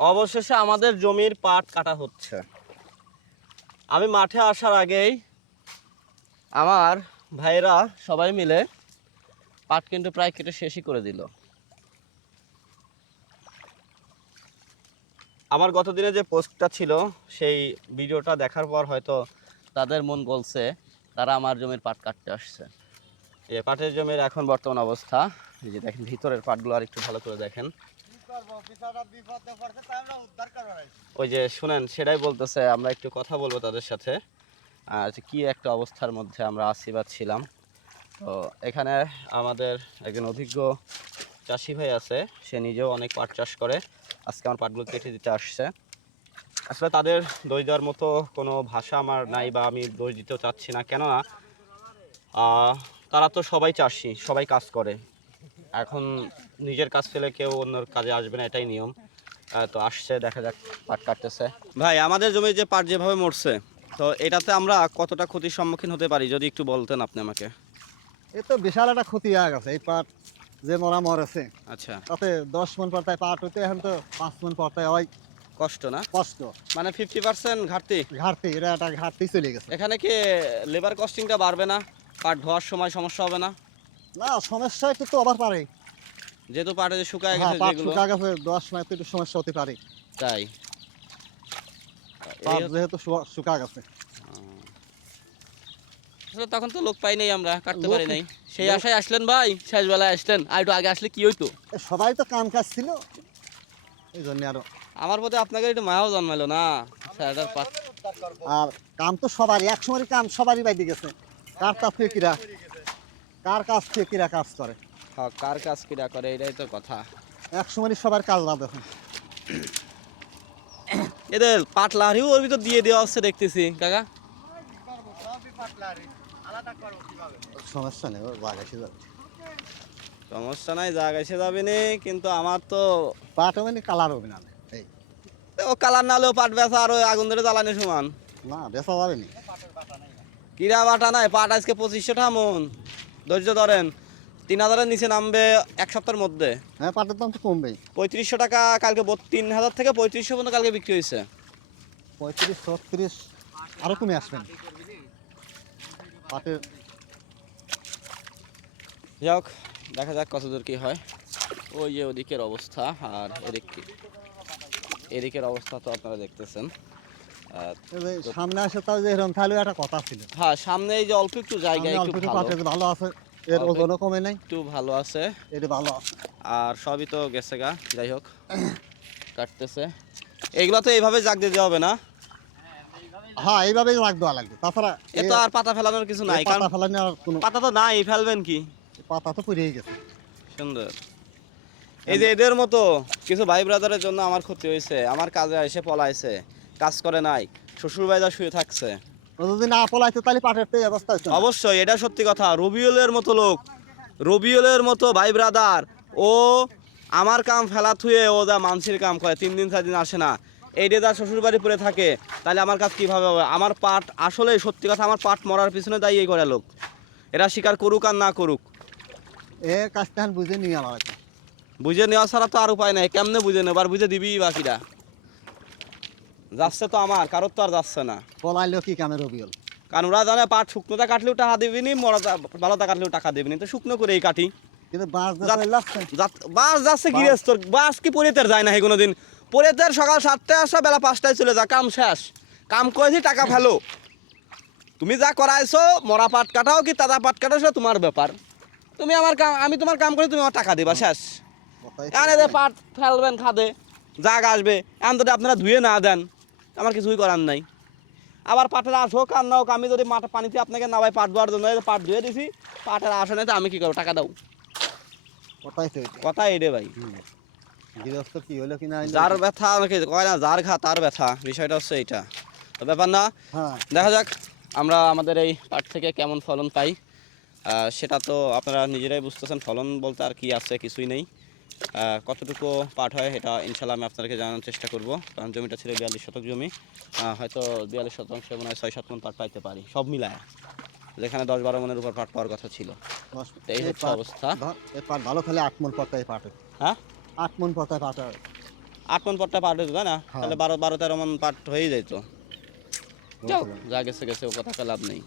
অবশেষে আমাদের জমির পাট কাটা হচ্ছে। আমি মাঠে আসার আগেই আমার ভাইরা সবাই মিলে পাট কিন্তু প্রায় কেটে শেষই করে দিল। আমার গতদিনে যে পোস্টটা ছিল সেই ভিডিওটা দেখার পর হয়তো তাদের মন গলছে, তারা আমার জমির পাট কাটতে আসছে। এই পাটের জমির এখন বর্তমান অবস্থা, এই যে দেখেন ভিতরের পাটগুলো আর একটু ভালো করে দেখেন। ওই যে শুনেন, সেটাই বলতেছে, আমরা একটু কথা বলবো তাদের সাথে আর কি একটা অবস্থার মধ্যে আমরা আছি বা ছিলাম। তো এখানে আমাদের একজন অভিজ্ঞ চাষি ভাই আছে, সে নিজেও অনেক পাট চাষ করে, আজকে আমার পাটগুলো কেটে দিতে আসছে। আসলে তাদের দোষ দেওয়ার মতো কোনো ভাষা আমার নাই, বা আমি দোষ দিতেও চাচ্ছি না, কেননা তারা তো সবাই চাষি, সবাই কাজ করে। এখন নিজের কাজ ফেলে কেউ অন্যর কাজে আসবে না, এটাই নিয়ম। তো আসছে, দেখা যাক পাট কাটতেছে। ভাই, আমাদের জমির যে পাট যেভাবে মরছে, তো এটাতে আমরা কতটা ক্ষতির সম্মুখীন হতে পারি যদি একটু বলতেন আপনি আমাকে। এ তো বিশাল একটা ক্ষতি হয়ে গেছে এই পাট যে মরেছে। আচ্ছা, তাতে 10 মণ পর্তায় পাট হইতে এখন তো 5 মণ পর্তায় হয়। কষ্ট না? কষ্ট, মানে 50% ঘাটতি। এটা একটা ঘাটতি চলে গেছে। এখানে কি লেবার কস্টিংটা বাড়বে না? পাট ধোয়ার সময় সমস্যা হবে না? না, সমস্যা একটু তো আবার পারে। যেহেতু পাটে যে শুকায় হ্যাঁ, গেছে পাট যেগুলো। শুকা গেছে, 10 সময় একটু সমস্যা হতে পারে। তাই পাট যেহেতু শুকা গেছে। আসলে তখন তো লোক পাই নাই, আমরা কাটতে পারি নাই। সেই লোক- আশায় আসলেন ভাই, শেষ বেলায় আসলেন, আর একটু আগে আসলে কি হইতো। সবাই তো কাম কাজ ছিল, এই জন্য আরো। আমার প্রতি আপনাকে একটু মায়াও জন্মালো না। স্যারটার পাট আর কাম তো সবারই, এক সময় কাম সবারই বাইরে গেছে। কার কাছ থেকে কিরা, কার কাছ থেকে কিরা কাজ করে, কার কাজ কিরা করে, এটাই তো কথা। এক সময় সবার কাজ না দেখুন। এদের পাট লাহরিও ওর ভিতর দিয়ে দেওয়া হচ্ছে দেখতেছি কাকা। সমস্যা নেই, ওর বাঘ এসে যাবে। সমস্যা নাই, জায়গা এসে যাবে নি, কিন্তু আমার তো পাট মানে কালার হবে না। এই ও কালার না হলেও পাট বেচা আর ওই আগুন ধরে জ্বালানি সমান। না, বেচা যাবে নি। কিরা বাটা নাই, পাট আজকে 2500 টাকা মন। ধৈর্য ধরেন, 3000-এর নিচে নামবে এক সপ্তাহের মধ্যে। হ্যাঁ, পাটের দাম তো কমবেই। 3500 টাকা কালকে, 3000 থেকে 3500 পর্যন্ত কালকে বিক্রি হয়েছে। 35, 36 আরো কমে আসবেন পাটের। যাক, দেখা যাক কতদূর কি হয়। ওই যে ওদিকের অবস্থা, আর এদিকের অবস্থা তো আপনারা দেখতেছেন। এই যে সামনে আসে তাও যে এরকম তাহলে একটা কথা ছিল। হ্যাঁ, সামনে এই যে অল্প একটু জায়গা, সামনে একটু অল্প একটু ভালো, পাটের ভালো আছে, এর অল্প ওজনও কমে নাই, একটু ভালো আছে। এটা ভালো আছে। আর সবই তো গেছে গা, যাই হোক কাটতেছে। এগুলো তো এইভাবে জাগ দিয়ে দেওয়া হবে না? হ্যাঁ, এইভাবেই লাগবে, তাছাড়া এ তো আর পাতা ফেলানোর কিছু নাই, কারণ পাতা ফেলানি আর কোনো। পাতা তো নাই, ফেলবেন কি? পাতা তো পুড়েই গেছে। সুন্দর। এই যে এদের মতো কিছু ভাই ব্রাদারের জন্য আমার ক্ষতি হয়েছে। আমার কাজে এসে পলাইছে, কাজ করে নাই, শ্বশুর বাড়িতে শুয়ে থাকছে। ও যদি না পলাইতো তাহলে পাটের তো এই অবস্থা হতো না। অবশ্যই, এটা সত্যি কথা। রবিউলের মতো লোক, রবিউলের মতো ভাই ব্রাদার, ও আমার কাম ফেলা থুয়ে ও যা মানসির কাম করে, 3 দিন 4 দিন আসে না, এই যে তার শ্বশুর বাড়ি পড়ে থাকে, তাহলে আমার কাজ কীভাবে হবে? আমার পাট, আসলে সত্যি কথা, আমার পাট মরার পিছনে দায়ী এই করে লোক। এরা স্বীকার করুক আর না করুক, এ কাজটা বুঝে নিয়ে আমার আছে। বুঝে নেওয়া ছাড়া তো আর উপায় নাই। কেমনে বুঝে নেব, আর বুঝে দিবি বাকিরা? যাচ্ছে তো আমার, কারোর তো আর যাচ্ছে না। পলাইলেও কি কামে রবিউল? কারণ ওরা জানে পাট শুকনোটা কাটলেও টাকা দিবিনি, ভালোটা কাটলেও টাকা দিবিনি, তো শুকনো করেই কাটি। কিন্তু বাস লাগছে। বাস যাচ্ছে গৃহস্থর, বাস কি পরেতের যায় না? কোনোদিন পরেতের সকাল 7টায় আসা, বেলা 5টায় চলে যা, কাম শেষ। কাম করেছি, টাকা ফেলো। তুমি যা করাইছো, মরা পাট কাটাও কি তাজা পাট কাটাও, সেটা তোমার ব্যাপার। তুমি আমার কাম, আমি তোমার কাম করে তুমি আমার টাকা দিবা, শেষ। এনে যে পাট ফেলবেন খাদে, জাগ আসবে, এমন যদি আপনারা ধুয়ে না দেন, আমার কিছুই করার নাই। আবার পাটের আঁশ হোক আর না হোক, আমি যদি পানিতে আপনাকে নামাই পাট ধোয়ার জন্য, পাট ধুয়ে দিছি, পাটের আঁশ নেই, তো আমি কি করবো? টাকা দাও। কথা এডে ভাই। গৃহস্থ কি হলো কিনা, যার ব্যথা অনেকে কয় না, যার ঘা তার ব্যথা, বিষয়টা হচ্ছে এইটা। তো ব্যাপার না, হ্যাঁ। দেখা যাক আমরা আমাদের এই পাট থেকে কেমন ফলন পাই। সেটা তো আপনারা নিজেরাই বুঝতেছেন। ফলন বলতে আর কি আছে, কিছুই নেই। কতটুকু পাট হয় এটা ইনশাল্লাহ আমি আপনাদেরকে জানানোর চেষ্টা করব। কারণ জমিটা ছিল 42 শতক জমি, হয়তো 42 শতাংশে মনে হয় 6-7 মণ পাট পাইতে পারি সব মিলায়, যেখানে 10-12 মণের উপর পাট পাওয়ার কথা ছিল। এই হচ্ছে অবস্থা। এই পাট ভালো খেলে 8 মণ পর্তায় পাট। হ্যাঁ, 8 মণ পর্তায় পাট। 8 মন পাটটা পাট হতো তাই না হ্যাঁ। তাহলে 12-13 মন পাট হয়ে যেত যাও যা গেছে গেছে ও কথা লাভ নেই